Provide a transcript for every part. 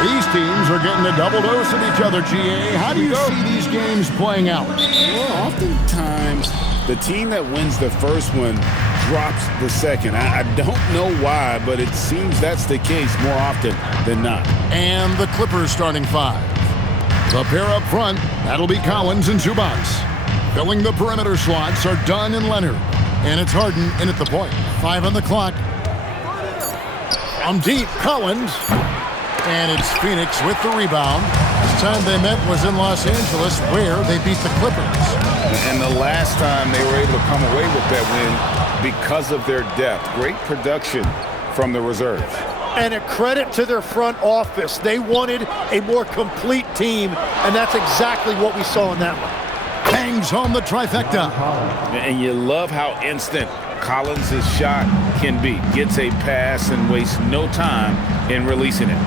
These teams are getting a double dose of each other, GA. How do you see these games playing out? Well, oftentimes, the team that wins the first one drops the second. I don't know why, but it seems that's the case more often than not. And the Clippers starting five. The pair up front, that'll be Collins and Zubats. Filling the perimeter slots are Dunn and Leonard. And it's Harden in at the point. 5 on the clock. From deep, Collins. And it's Phoenix with the rebound. Last time they met was in Los Angeles, where they beat the Clippers. And the last time they were able to come away with that win because of their depth. Great production from the reserves. And a credit to their front office. They wanted a more complete team, and that's exactly what we saw in that one. Bangs home the trifecta. And you love how instant Collins' shot can be. Gets a pass and wastes no time in releasing it.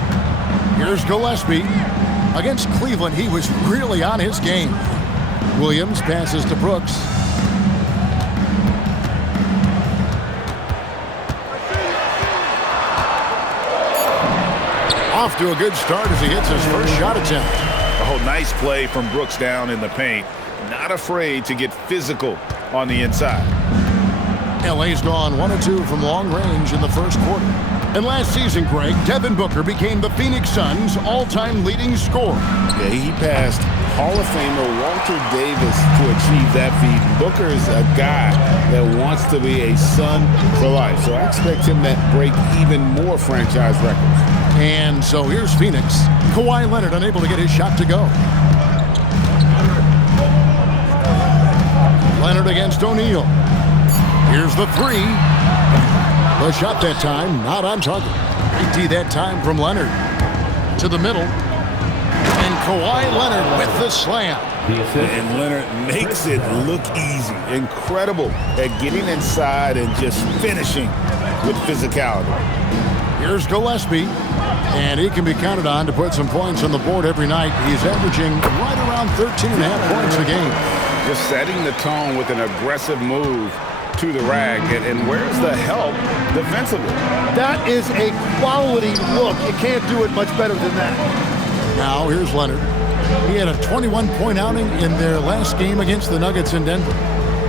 Here's Gillespie. Against Cleveland, he was really on his game. Williams passes to Brooks. Off to a good start as he hits his first shot attempt. Oh, nice play from Brooks down in the paint. Not afraid to get physical on the inside. LA's gone 1 of 2 from long range in the first quarter. And last season, Greg, Devin Booker became the Phoenix Suns' all-time leading scorer. Yeah, he passed Hall of Famer Walter Davis to achieve that feat. Booker is a guy that wants to be a Sun for life, so I expect him to break even more franchise records. And so here's Phoenix. Kawhi Leonard unable to get his shot to go. Leonard against O'Neal. Here's the three. The shot that time, not on target. Great D that time from Leonard. To the middle. And Kawhi Leonard with the slam. And Leonard makes it look easy. Incredible at getting inside and just finishing with physicality. Here's Gillespie. And he can be counted on to put some points on the board every night. He's averaging right around 13.5 points a game. Just setting the tone with an aggressive move to the rack, and where's the help defensively? That is a quality look. You can't do it much better than that. Now here's Leonard. He had a 21-point outing in their last game against the Nuggets in Denver.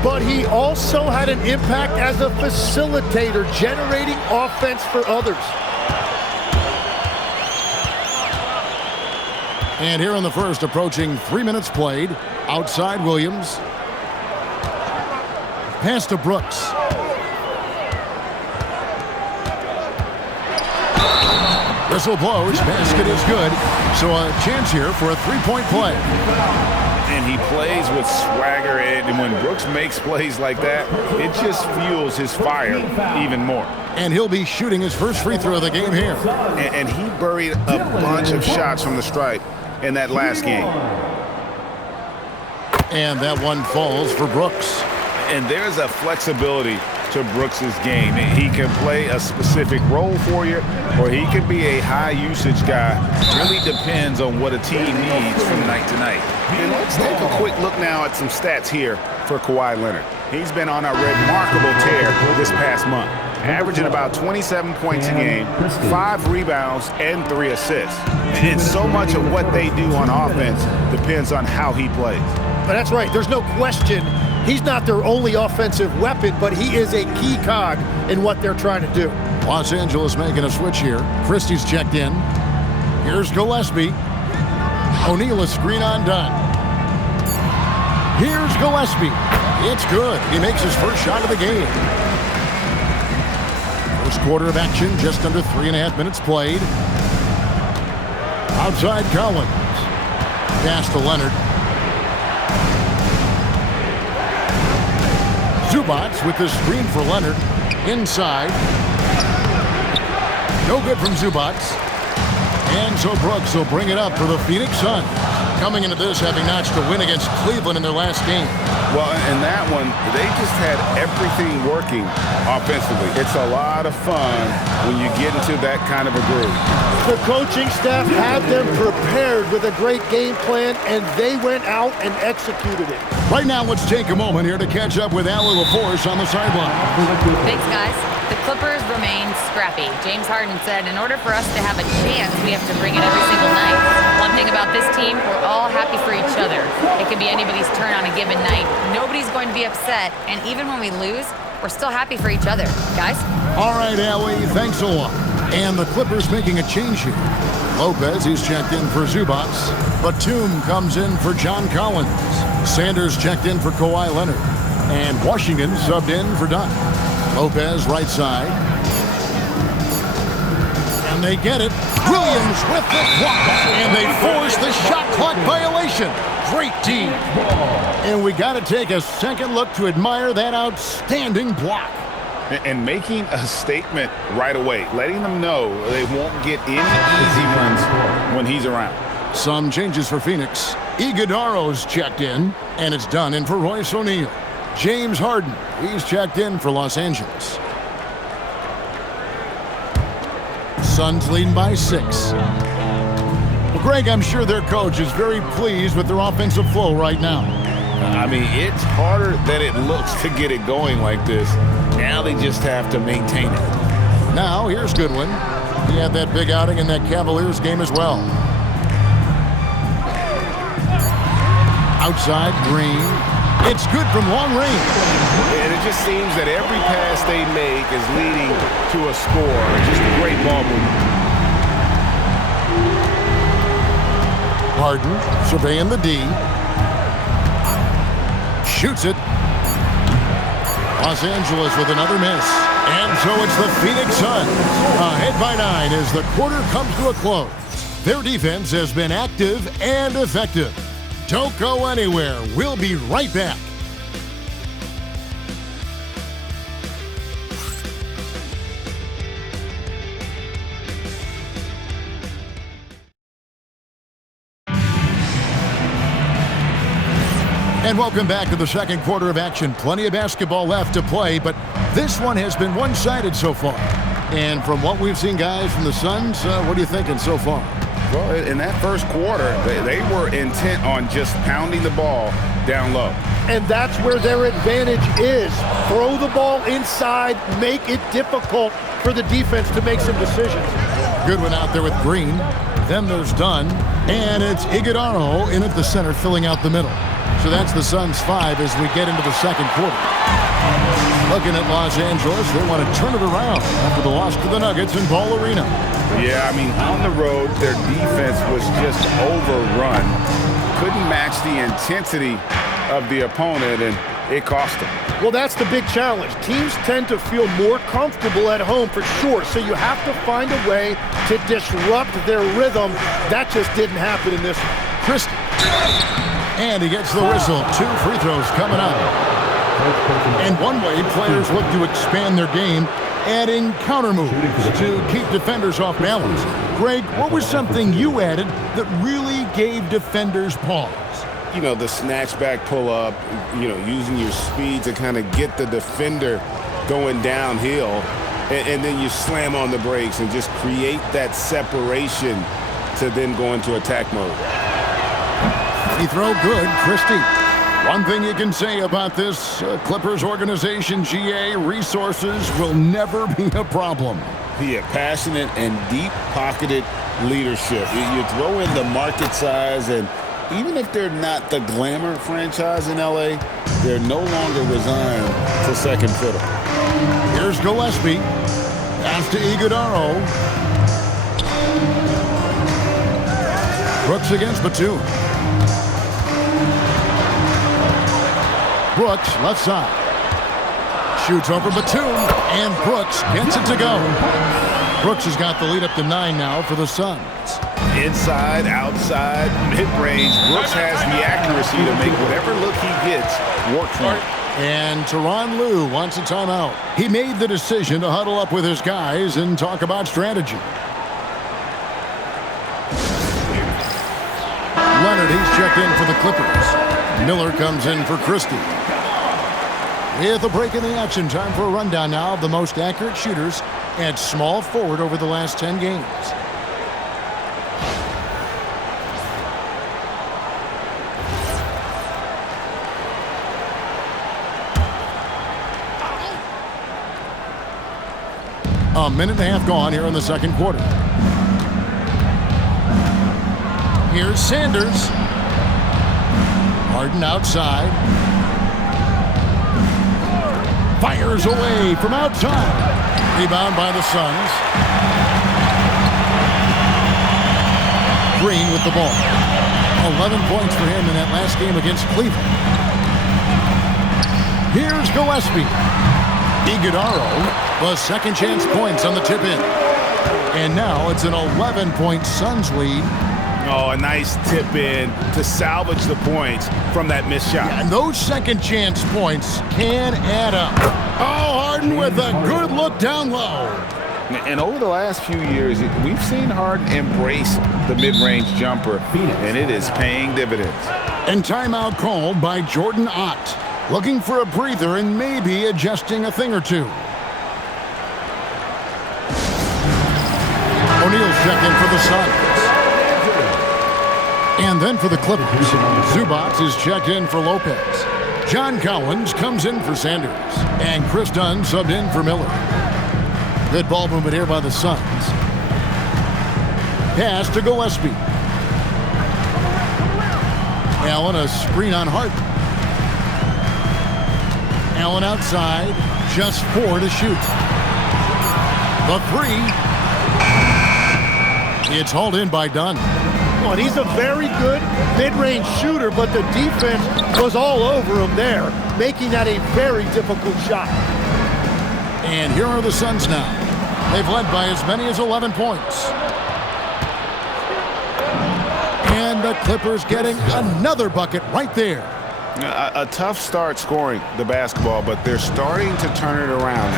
But he also had an impact as a facilitator, generating offense for others. And here in the first, approaching 3 minutes played, outside Williams. Pass to Brooks. Whistle blows. Basket is good. So a chance here for a three-point play. And he plays with swagger, and when Brooks makes plays like that, it just fuels his fire even more. And he'll be shooting his first free throw of the game here. And he buried a bunch of shots from the stripe in that last game. And that one falls for Brooks. And there's a flexibility to Brooks's game. He can play a specific role for you, or he can be a high-usage guy. Really depends on what a team needs from night to night. And let's take a quick look now at some stats here for Kawhi Leonard. He's been on a remarkable tear this past month, averaging about 27 points a game, 5 rebounds, and 3 assists. And so much of what they do on offense depends on how he plays. But that's right. There's no question. He's not their only offensive weapon, but he is a key cog in what they're trying to do. Los Angeles making a switch here. Christie's checked in. Here's Gillespie. O'Neal is screen on Dunn. Here's Gillespie. It's good. He makes his first shot of the game. First quarter of action, just under 3.5 minutes played. Outside Collins. Pass to Leonard. Zubats with the screen for Leonard. Inside. No good from Zubats. And so Brooks will bring it up for the Phoenix Suns. Coming into this, having notched a win against Cleveland in their last game. Well, in that one, they just had everything working offensively. It's a lot of fun when you get into that kind of a groove. The coaching staff had them prepared with a great game plan, and they went out and executed it. Right now, let's take a moment here to catch up with Allie LaForce on the sideline. Thanks, guys. The Clippers remain scrappy. James Harden said, in order for us to have a chance, we have to bring it every single night. One thing about this team, we're all happy for each other. It could be anybody's turn on a given night. Nobody's going to be upset, and even when we lose, we're still happy for each other. Guys? All right, Allie, thanks a lot. And the Clippers making a change here. Lopez, he's checked in for Zubats. Batum comes in for John Collins. Sanders checked in for Kawhi Leonard. And Washington subbed in for Dunn. Lopez, right side. And they get it. Williams with the block. And they force the shot clock violation. Great team. And we got to take a second look to admire that outstanding block. And making a statement right away, letting them know they won't get any easy ones when he's around. Some changes for Phoenix. Iguodaro's checked in, and it's done in for Royce O'Neal. James Harden, he's checked in for Los Angeles. Suns leading by 6. Well, Greg, I'm sure their coach is very pleased with their offensive flow right now. I mean, it's harder than it looks to get it going like this. Now they just have to maintain it. Now, here's Goodwin. He had that big outing in that Cavaliers game as well. Outside, Green. It's good from long range. And it just seems that every pass they make is leading to a score. Just great ball movement. Harden surveying the D. Shoots it. Los Angeles with another miss. And so it's the Phoenix Suns ahead by 9 as the quarter comes to a close. Their defense has been active and effective. Don't go anywhere. We'll be right back. And welcome back to the second quarter of action. Plenty of basketball left to play, but this one has been one-sided so far. And from what we've seen, guys, from the Suns, what are you thinking so far? Well, in that first quarter, they were intent on just pounding the ball down low. And that's where their advantage is. Throw the ball inside, make it difficult for the defense to make some decisions. Goodwin out there with Green. Then there's Dunn. And it's Iguodaro in at the center, filling out the middle. So that's the Suns 5 as we get into the second quarter. Looking at Los Angeles, they want to turn it around after the loss to the Nuggets in Ball Arena. Yeah, I mean, on the road, their defense was just overrun. Couldn't match the intensity of the opponent, and it cost them. Well, that's the big challenge. Teams tend to feel more comfortable at home for sure, so you have to find a way to disrupt their rhythm. That just didn't happen in this one. Christie. And he gets the whistle. 2 free throws coming up. And one way players look to expand their game, adding counter moves to keep defenders off balance. Greg, what was something you added that really gave defenders pause? You know, the snatch back pull up, you know, using your speed to kind of get the defender going downhill, and then you slam on the brakes and just create that separation to then go into attack mode. Free throw good, Christie. One thing you can say about this Clippers organization, GA, resources will never be a problem. Yeah, passionate and deep-pocketed leadership. You throw in the market size, and even if they're not the glamour franchise in LA, they're no longer resigned to second fiddle. Here's Gillespie. Pass to Iguodaro. Brooks against Batum. Brooks, left side. Shoots over Batum, and Brooks gets it to go. Brooks has got the lead up to 9 now for the Suns. Inside, outside, mid-range, Brooks has the accuracy to make whatever look he gets work for him. And Tyronn Lue wants a timeout. He made the decision to huddle up with his guys and talk about strategy. Leonard, he's checked in for the Clippers. Miller comes in for Christie. With a break in the action, time for a rundown now of the most accurate shooters at small forward over the last 10 games. A minute and a half gone here in the second quarter. Here's Sanders. Harden outside. Fires away from outside. Rebound by the Suns. Green with the ball. 11 points for him in that last game against Cleveland. Here's Gillespie. Iguodaro, the second chance points on the tip in. And now it's an 11-point Suns lead. Oh, a nice tip in to salvage the points from that missed shot. And those second chance points can add up. Oh, Harden with a good look down low. And over the last few years, we've seen Harden embrace the mid-range jumper, and it is paying dividends. And timeout called by Jordan Ott. Looking for a breather and maybe adjusting a thing or two. O'Neal's checked in for the Suns. And then for the Clippers, Zubac is checked in for Lopez. John Collins comes in for Sanders. And Chris Dunn subbed in for Miller. Good ball movement here by the Suns. Pass to Gillespie. Allen, a screen on Harden. Allen outside, just 4 to shoot. The 3. It's hauled in by Dunn. Well, he's a very good mid-range shooter, but the defense was all over him there, making that a very difficult shot. And here are the Suns now. They've led by as many as 11 points. And the Clippers getting another bucket right there. A tough start scoring the basketball, but they're starting to turn it around.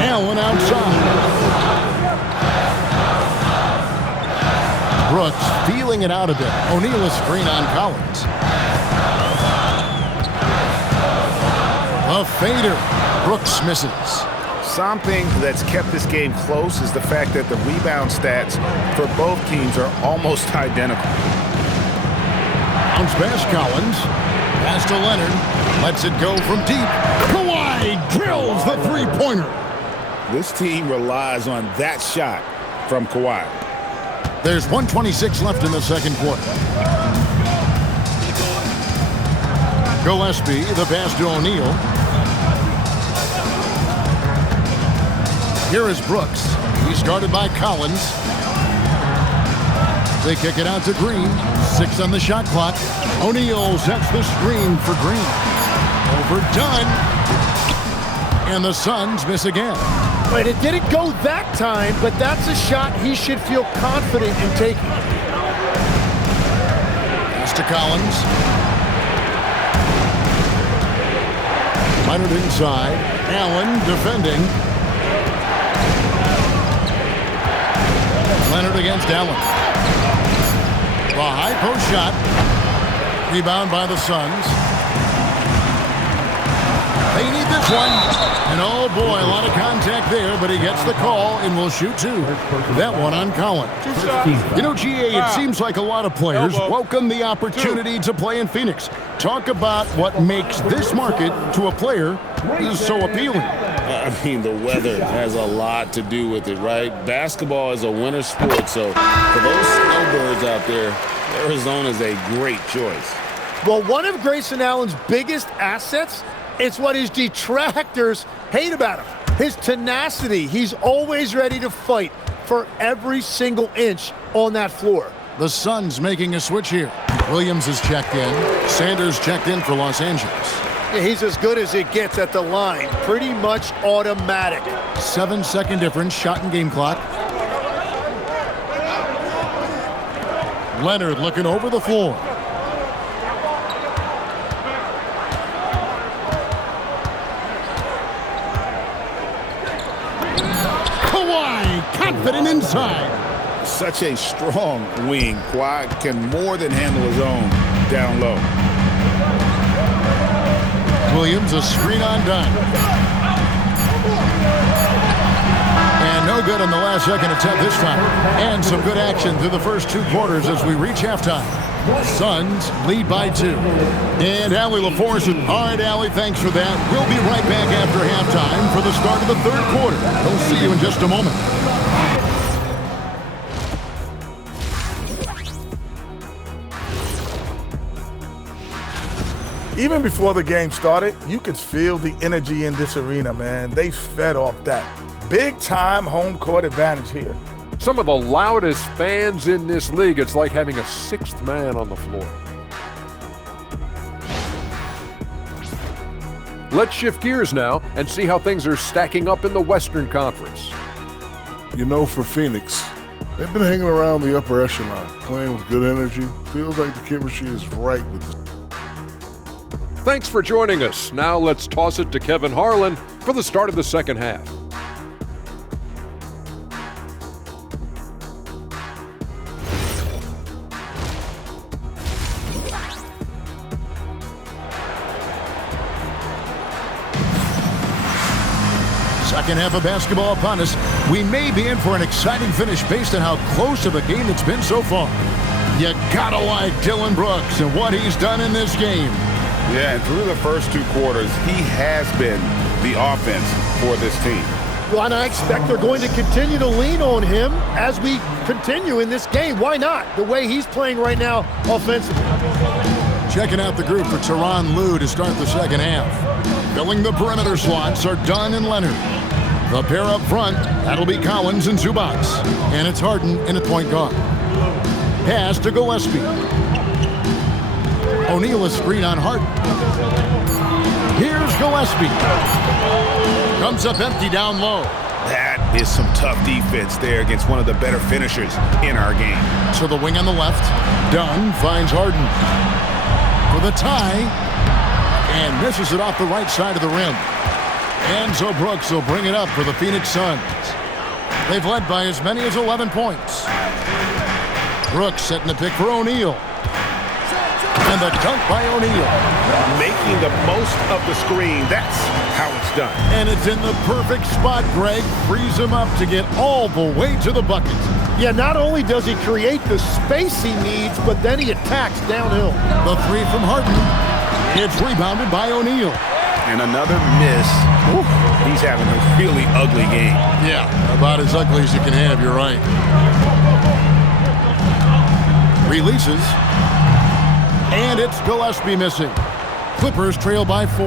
Allen outside. Brooks feeling it out a bit. O'Neal a screen on Collins. A fader. Brooks misses. Something that's kept this game close is the fact that the rebound stats for both teams are almost identical. Bounce pass Collins. Pass to Leonard. Lets it go from deep. Kawhi drills the three-pointer. This team relies on that shot from Kawhi. There's 1:26 left in the second quarter. Gillespie, the pass to O'Neal. Here is Brooks. He's guarded by Collins. They kick it out to Green. 6 on the shot clock. O'Neal sets the screen for Green. Overdone. And the Suns miss again. But it didn't go that time, but that's a shot he should feel confident in taking. Pass to Collins. Leonard inside. Allen defending. Leonard against Allen. The high post shot. Rebound by the Suns. They need this one. And oh boy, a lot of contact there, but he gets the call and will shoot 2. That one on Collins. You know, GA, it seems like a lot of players welcome the opportunity to play in Phoenix. Talk about what makes this market to a player so appealing. I mean, the weather has a lot to do with it, right? Basketball is a winter sport, so for those snowbirds out there, Arizona is a great choice. Well, one of Grayson Allen's biggest assets is what his detractors hate about him. His tenacity. He's always ready to fight for every single inch on that floor. The Suns making a switch here. Williams is checked in. Sanders checked in for Los Angeles. Yeah, he's as good as it gets at the line. Pretty much automatic. 7-second difference, shot and game clock. Leonard looking over the floor. Kawhi, confident inside. Such a strong wing. Kawhi can more than handle his own down low. Williams, a screen on Dunn. And no No good on the last second attempt this time. And some good action through the first 2 quarters as we reach halftime. Suns lead by 2. And Allie LaForce. All right, Allie, thanks for that. We'll be right back after halftime for the start of the 3rd quarter. We'll see you in just a moment. Even before the game started, you could feel the energy in this arena, man. They fed off that. Big-time home court advantage here. Some of the loudest fans in this league. It's like having a 6th man on the floor. Let's shift gears now and see how things are stacking up in the Western Conference. You know, for Phoenix, they've been hanging around the upper echelon, playing with good energy. Feels like the chemistry is right with the... Thanks for joining us. Now let's toss it to Kevin Harlan for the start of the 2nd half. Second half of basketball upon us. We may be in for an exciting finish based on how close of a game it's been so far. You gotta like Dillon Brooks and what he's done in this game. Yeah, and through the first 2 quarters, he has been the offense for this team. Well, and I expect they're going to continue to lean on him as we continue in this game. Why not? The way he's playing right now offensively. Checking out the group for Tyronn Lue to start the 2nd half. Filling the perimeter slots are Dunn and Leonard. The pair up front, that'll be Collins and Zubac. And it's Harden in at point guard. Pass to Gillespie. O'Neal a screen on Harden. Here's Gillespie. Comes up empty down low. That is some tough defense there against one of the better finishers in our game. To the wing on the left. Dunn finds Harden for the tie. And misses it off the right side of the rim. Enzo Brooks will bring it up for the Phoenix Suns. They've led by as many as 11 points. Brooks setting the pick for O'Neal. And the dunk by O'Neal. Making the most of the screen. That's how it's done. And it's in the perfect spot, Greg. Frees him up to get all the way to the bucket. Yeah, not only does he create the space he needs, but then he attacks downhill. The 3 from Harden. It's rebounded by O'Neal. And another miss. Oof, he's having a really ugly game. Yeah, about as ugly as you can have, you're right. Releases. And it's Gillespie missing. Clippers trail by 4.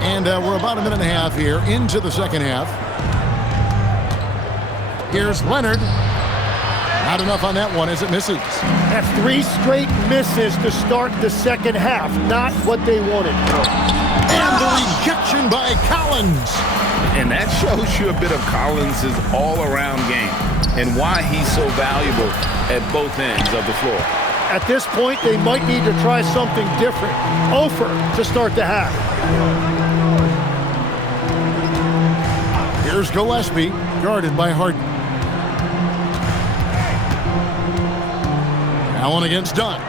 And we're about a minute and a half here into the 2nd half. Here's Leonard. Not enough on that one as it misses. That's 3 straight misses to start the 2nd half. Not what they wanted. And the rejection by Collins. And that shows you a bit of Collins' all-around game and why he's so valuable at both ends of the floor. At this point, they might need to try something different. Over to start the half. Here's Gillespie, guarded by Harden. Allen against Dunn.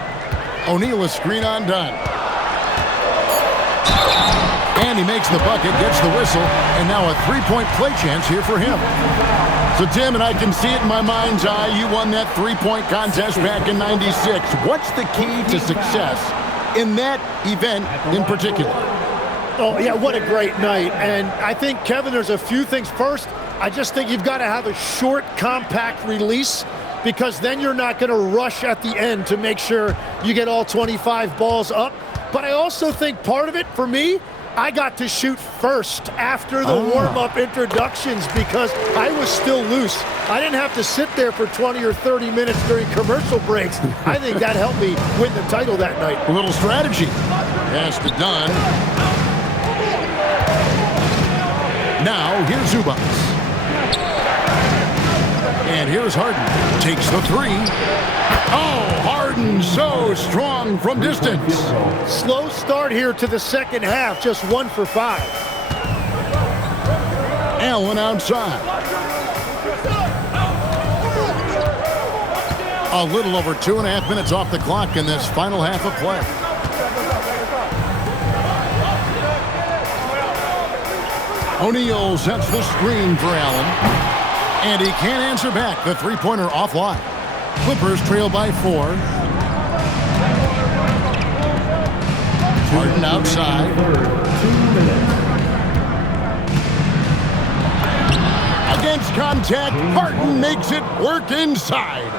O'Neal a screen on Dunn. And he makes the bucket, gets the whistle, and now a 3-point play chance here for him. So, Tim, and I can see it in my mind's eye, you won that 3-point contest back in '96. What's the key to success in that event in particular? Oh, yeah, what a great night. And I think, Kevin, there's a few things. First, I just think you've got to have a short, compact release, because then you're not going to rush at the end to make sure you get all 25 balls up. But I also think part of it, for me, I got to shoot first after the warm-up introductions because I was still loose. I didn't have to sit there for 20 or 30 minutes during commercial breaks. I think that helped me win the title that night. A little strategy. Pass to Dunn. Now, here's Zubac. And here's Harden. Takes the 3. Oh, Harden so strong from distance. Slow start here to the 2nd half, just 1 for 5. Allen outside. A little over 2.5 minutes off the clock in this final half of play. O'Neal sets the screen for Allen. And he can't answer back. The three-pointer offline. Clippers trail by 4. Harden outside. Against contact, Harden makes it work inside.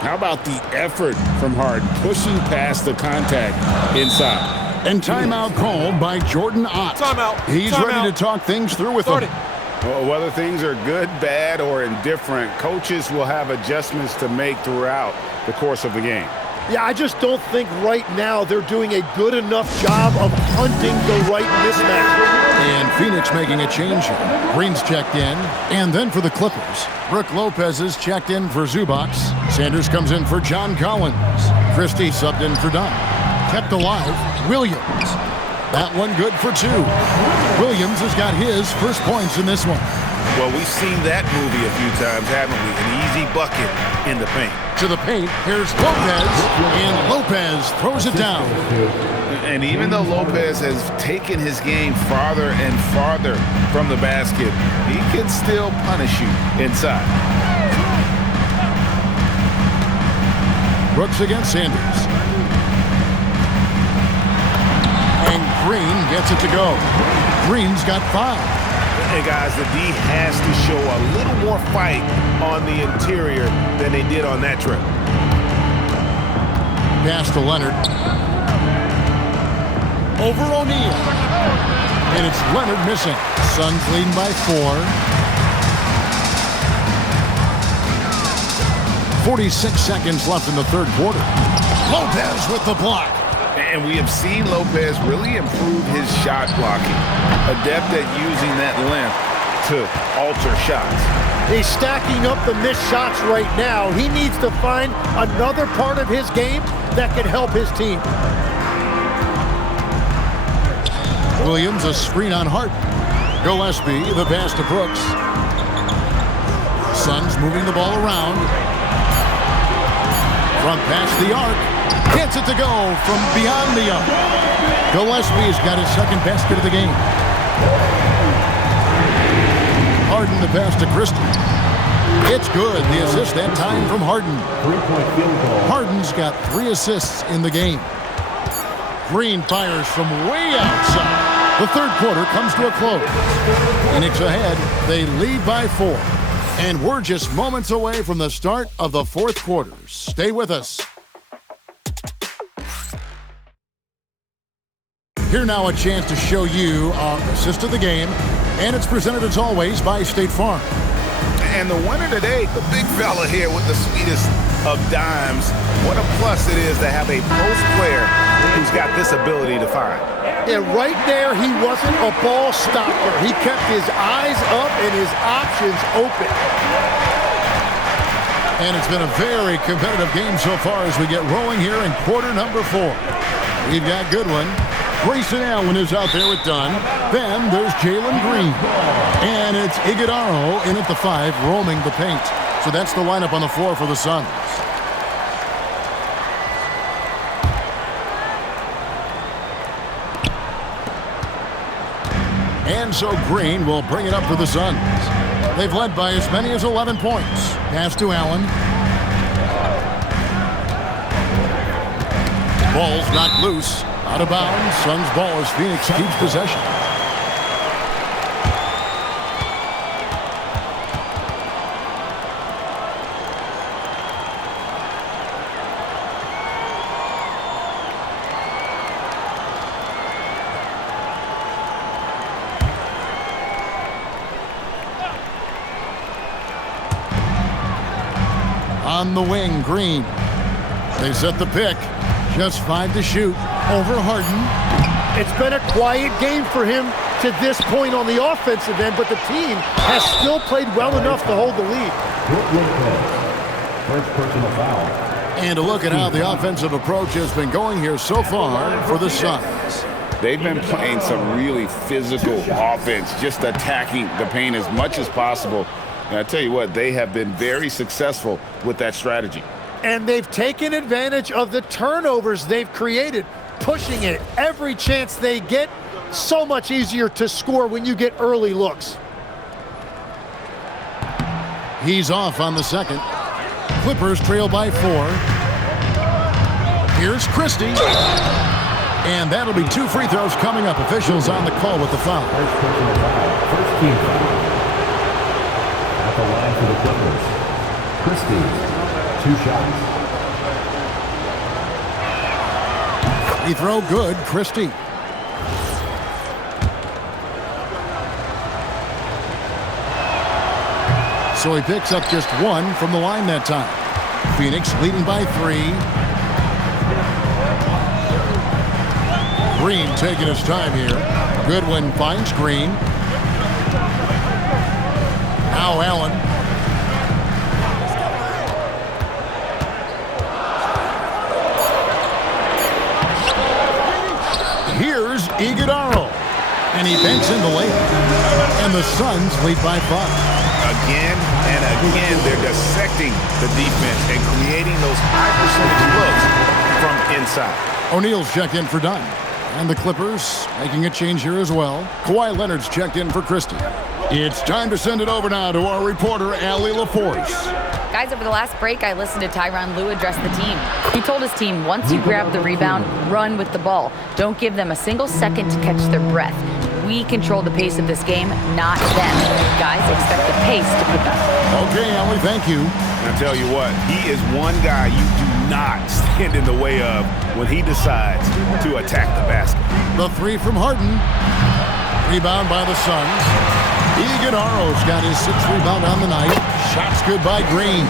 How about the effort from Harden, pushing past the contact inside? And timeout called by Jordan Ott. Timeout. He's ready to talk things through with them. Well, whether things are good, bad, or indifferent, coaches will have adjustments to make throughout the course of the game. Yeah, I just don't think right now they're doing a good enough job of hunting the right mismatch. And Phoenix making a change here. Green's checked in. And then for the Clippers, Brook Lopez is checked in for Zubac. Sanders comes in for John Collins. Christie subbed in for Dunn. Kept alive, Williams. That one good for 2. Williams has got his first points in this one. Well, we've seen that movie a few times, haven't we? An easy bucket in the paint. To the paint, here's Lopez, and Lopez throws it down. And even though Lopez has taken his game farther and farther from the basket, he can still punish you inside. Brooks against Sanders. And Green gets it to go. Green's got 5. Hey guys, the D has to show a little more fight on the interior than they did on that trip. Pass to Leonard. Over O'Neal. And it's Leonard missing. Suns leading by 4. 46 seconds left in the third quarter. Lopez with the block. And we have seen Lopez really improve his shot blocking. Adept at using that length to alter shots. He's stacking up the missed shots right now. He needs to find another part of his game that can help his team. Williams, a screen on Harden. Gillespie, the pass to Brooks. Suns moving the ball around. Front past the arc. Gets it to go from beyond the arc. Gillespie has got his second basket of the game. Harden the pass to Christie. It's good. The assist that time from Harden. Harden's got 3 assists in the game. Green fires from way outside. The third quarter comes to a close. Phoenix ahead. They lead by 4. And we're just moments away from the start of the fourth quarter. Stay with us. Here now a chance to show you our assist of the game. And it's presented as always by State Farm. And the winner today, the big fella here with the sweetest of dimes. What a plus it is to have a post player who's got this ability to find. And right there, he wasn't a ball stopper. He kept his eyes up and his options open. And it's been a very competitive game so far as we get rolling here in quarter number 4. We've got Goodwin. Grayson Allen is out there with Dunn. Then there's Jalen Green. And it's Iguodaro in at the 5, roaming the paint. So that's the lineup on the floor for the Suns. And so Green will bring it up for the Suns. They've led by as many as 11 points. Pass to Allen. Ball's knocked loose. Out of bounds. Suns ball as Phoenix keeps possession. On the wing, Green. They set the pick. Just 5 to shoot. Over Harden. It's been a quiet game for him to this point on the offensive end, but the team has still played well enough to hold the lead. First personal foul. And a look at how the offensive approach has been going here so far for the Suns. They've been playing some really physical offense, just attacking the paint as much as possible. And I tell you what, they have been very successful with that strategy. And they've taken advantage of the turnovers they've created, pushing it every chance they get, So much easier to score when you get early looks. He's off on the second. Clippers trail by 4. Here's Christie. And that'll be 2 free throws coming up. Officials on the call with the foul. First personal foul. First team foul. At the line for the Clippers. Christie, 2 shots. Free throw good, Christie. So he picks up just 1 from the line that time. Phoenix leading by 3. Green taking his time here. Goodwin finds Green. Now Allen. Here's Iguodala. And he banks in the layup. And the Suns lead by 5. Again and again, they're dissecting the defense and creating those high percentage looks from inside. O'Neal's checked in for Dunn. And the Clippers making a change here as well. Kawhi Leonard's checked in for Christie. It's time to send it over now to our reporter, Allie LaForce. Guys, over the last break, I listened to Tyronn Lue address the team. He told his team, once you grab the rebound, run with the ball. Don't give them a single second to catch their breath. We control the pace of this game, not them. Guys, expect the pace to pick up. Okay, Allie, thank you. I'll tell you what, he is one guy you do not stand in the way of when he decides to attack the basket. The 3 from Harden. Rebound by the Suns. Iguodala's got his 6th rebound on the night. Shots good by Green.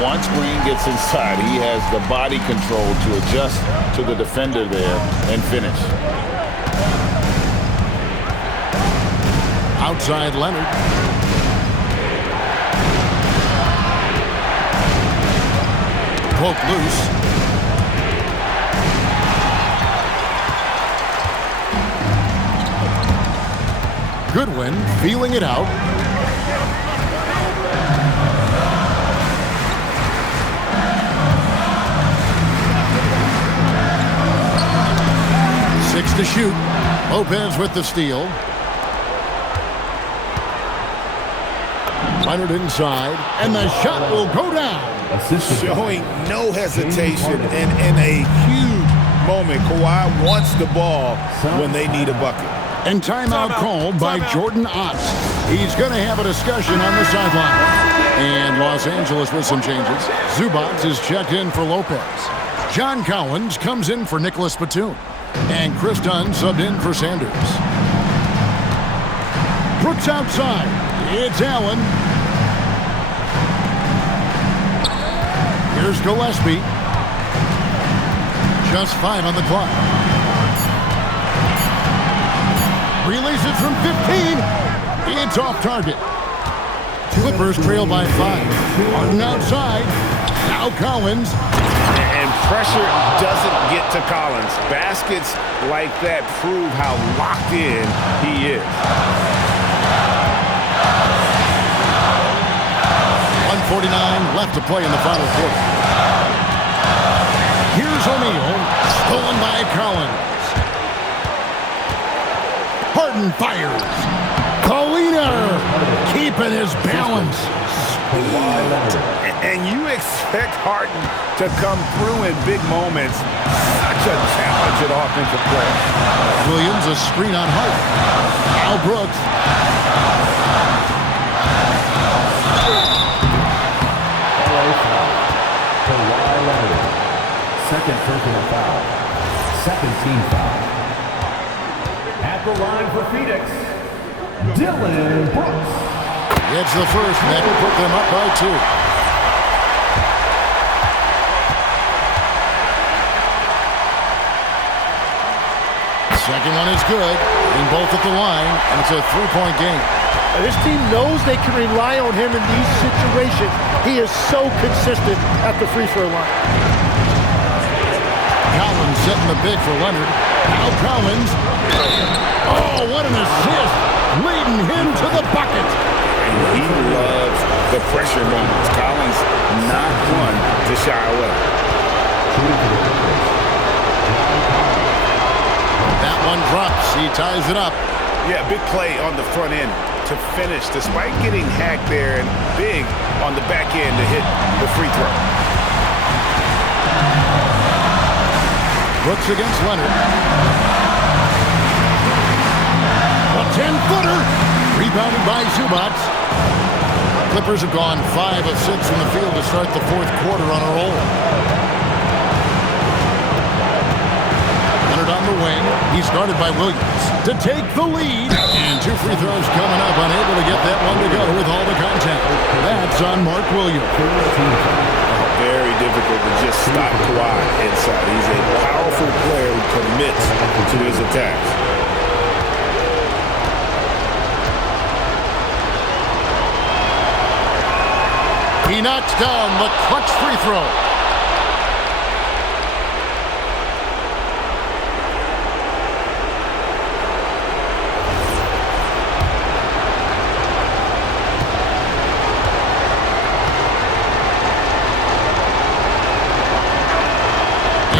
Once Green gets inside, he has the body control to adjust to the defender there and finish. Outside Leonard. Poke loose. Goodwin feeling it out. Six to shoot. Lopez with the steal. Leonard inside, and the shot will go down. Showing no hesitation and in a huge moment. Kawhi wants the ball when they need a bucket. And timeout called by Jordan Ott. He's going to have a discussion on the sideline. And Los Angeles with some changes. Zubac is checked in for Lopez. John Collins comes in for Nicholas Batum. And Chris Dunn subbed in for Sanders. Brooks outside. It's Allen. Here's Gillespie. Just 5 on the clock. Releases from 15. It's off target. Clippers trail by 5. Harden outside. Now Collins. And pressure doesn't get to Collins. Baskets like that prove how locked in he is. 1:49 left to play in the final quarter. Here's O'Neal. Stolen by Collins. Harden fires. Colina keeping his balance. And you expect Harden to come through in big moments. Such a talented offensive player. Williams a screen on Harden. Al Brooks. Second personal foul. Second team foul. At the line for Phoenix, Dylan Brooks. It's the first, and that will put them up by 2. Second one is good, and both at the line, and it's a 3-point game. This team knows they can rely on him in these situations. He is so consistent at the free throw line. Collins setting the big for Leonard. Now Collins. Oh, what an assist. Leading him to the bucket. And he loves the pressure moments. Collins not one to shy away. That one one drops. He ties it up. Yeah, big play on the front end to finish, despite getting hacked there, and big on the back end to hit the free throw. Brooks against Leonard. A 10-footer. Rebounded by Zubats. Clippers have gone 5 of 6 in the field to start the fourth quarter on a roll. Leonard on the wing. He's guarded by Williams to take the lead. And 2 free throws coming up. Unable to get that one to go with all the contact. That's on Mark Williams. Very difficult to just stop Kawhi inside. He's a powerful player who commits to his attacks. He knocks down the clutch free throw.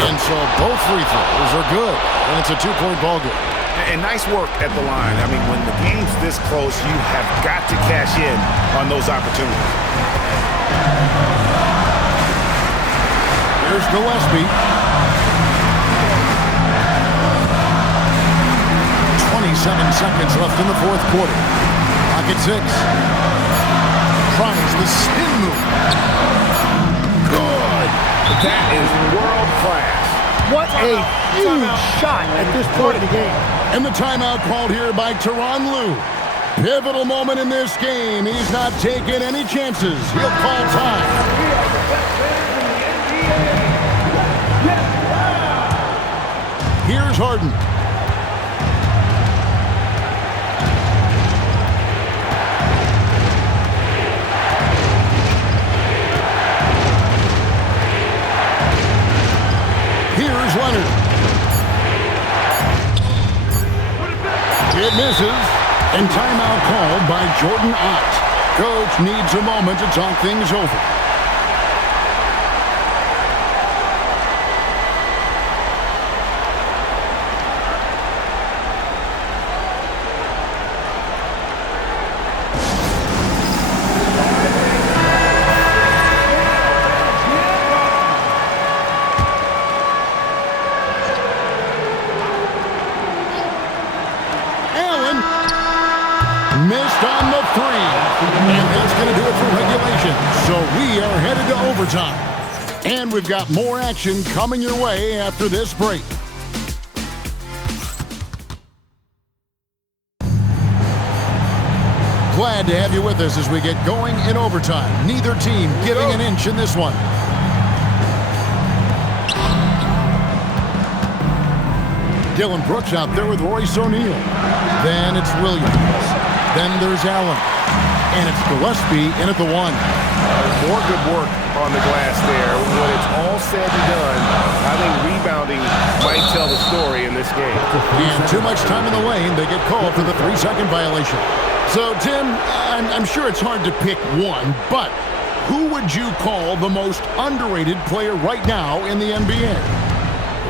And so both free throws are good. And it's a 2-point ball game. And nice work at the line. I mean, when the game's this close, you have got to cash in on those opportunities. Here's Gillespie. 27 seconds left in the fourth quarter. Pocket 6. Tries the spin move. Good. That is world class. What a huge shot at this point of the game. And the timeout called here by Tyronn Lue. Pivotal moment in this game. He's not taking any chances. He'll call time. Here's Harden. Here's Leonard. It misses. And timeout called by Jordan Ott. Coach needs a moment to talk things over. Missed on the 3. And that's going to do it for regulation. So we are headed to overtime. And we've got more action coming your way after this break. Glad to have you with us as we get going in overtime. Neither team giving an inch in this one. Dylan Brooks out there with Royce O'Neal. Then it's Williams. Then there's Allen. And it's Gillespie in at the 1. More good work on the glass there. When it's all said and done, I think rebounding might tell the story in this game. And too much time in the lane, they get called for the 3-second violation. So, Tim, I'm sure it's hard to pick one, but who would you call the most underrated player right now in the NBA?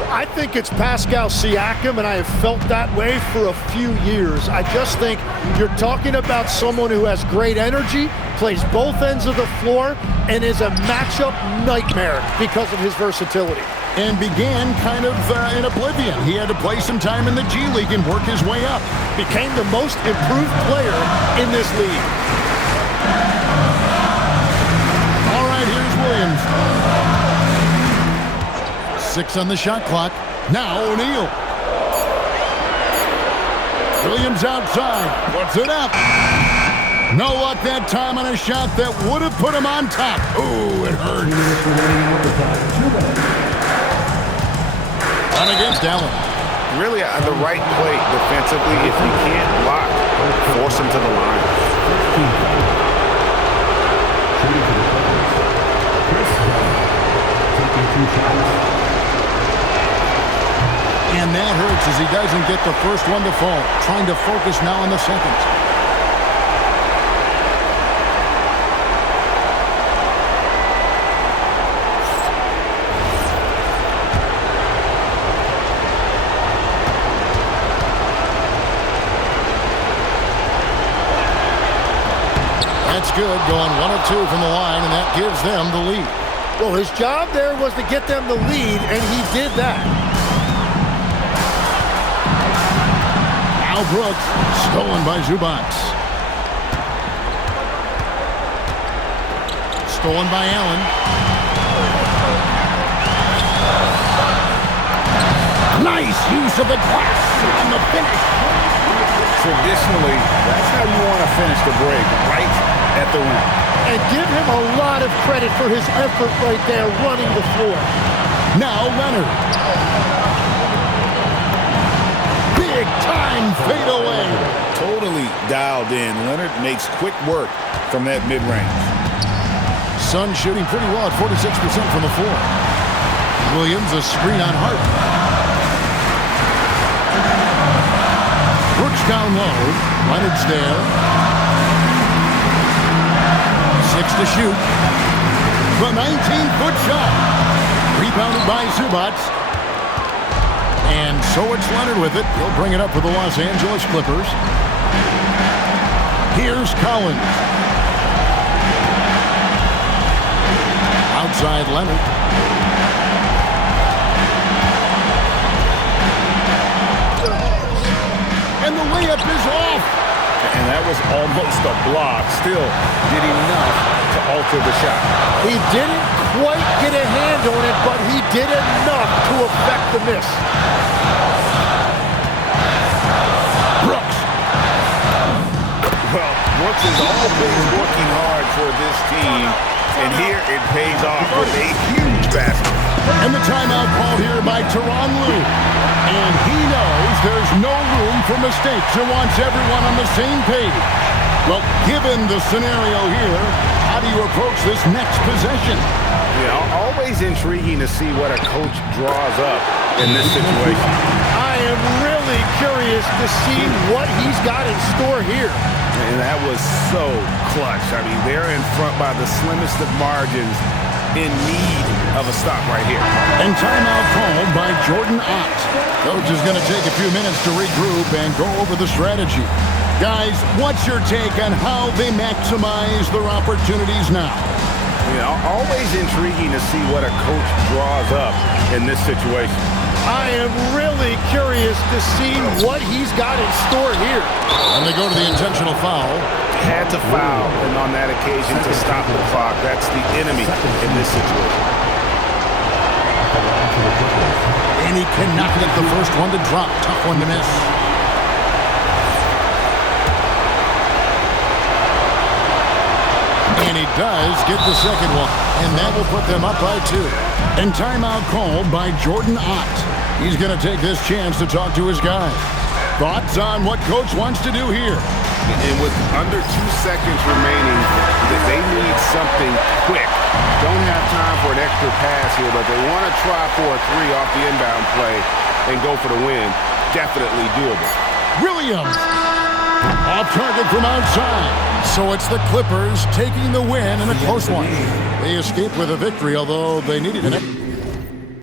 I think it's Pascal Siakam, and I have felt that way for a few years. I just think you're talking about someone who has great energy, plays both ends of the floor, and is a matchup nightmare because of his versatility. And began kind of in oblivion. He had to play some time in the G League and work his way up. Became the most improved player in this league. All right, here's Williams. 6 on the shot clock. Now O'Neal. Williams outside. Puts it up. No luck that time on a shot that would have put him on top. Ooh, it hurts. On against Allen. Really at the right play defensively. If you can't block, force him to the line. And that hurts as he doesn't get the first one to fall. Trying to focus now on the second. good, going 1 of 2 from the line, and that gives them the lead. Well, his job there was to get them the lead, and he did that. Now Brooks, stolen by Zubats. Stolen by Allen. Nice use of the glass on the finish. Traditionally, that's how you want to finish the break, right at the rim. And give him a lot of credit for his effort right there running the floor. Now Leonard. Big time fadeaway. Totally dialed in. Leonard makes quick work from that mid-range. Sun shooting pretty well at 46% from the floor. Williams a screen on Hart. Brooks down low. Leonard's there. 6 to shoot. The 19-foot shot. Rebounded by Zubats. And so it's Leonard with it. He'll bring it up for the Los Angeles Clippers. Here's Collins. Outside Leonard. And the layup is off. And that was almost a block. Still did enough to alter the shot. He didn't quite get a hand on it, but he did enough to affect the miss. Brooks. Well, Brooks is always working hard for this team, and here it pays off with a huge basket. And the timeout called here by Tyronn Lue. And he knows there's no room for mistakes and wants everyone on the same page. Well, given the scenario here, how do you approach this next possession? Yeah, always intriguing to see what a coach draws up in this situation. I am really curious to see what he's got in store here. And that was so clutch. I mean, they're in front by the slimmest of margins, in need of a stop right here. And timeout called by Jordan Ott. Coach is going to take a few minutes to regroup and go over the strategy. Guys, what's your take on how they maximize their opportunities now? You know, always intriguing to see what a coach draws up in this situation. I am really curious to see what he's got in store here. And they go to the intentional foul. Had to foul, and on that occasion to stop the clock. That's the enemy in this situation. And he cannot get the first one to drop. Tough one to miss. And he does get the second one. And that will put them up by 2. And timeout called by Jordan Ott. He's going to take this chance to talk to his guys. Thoughts on what coach wants to do here? And with under 2 seconds remaining, they need something quick. Don't have time for an extra pass here, but they want to try for a 3 off the inbound play and go for the win. Definitely doable. Williams. Off target from outside. So it's the Clippers taking the win in a close one. They escaped with a victory, although they needed an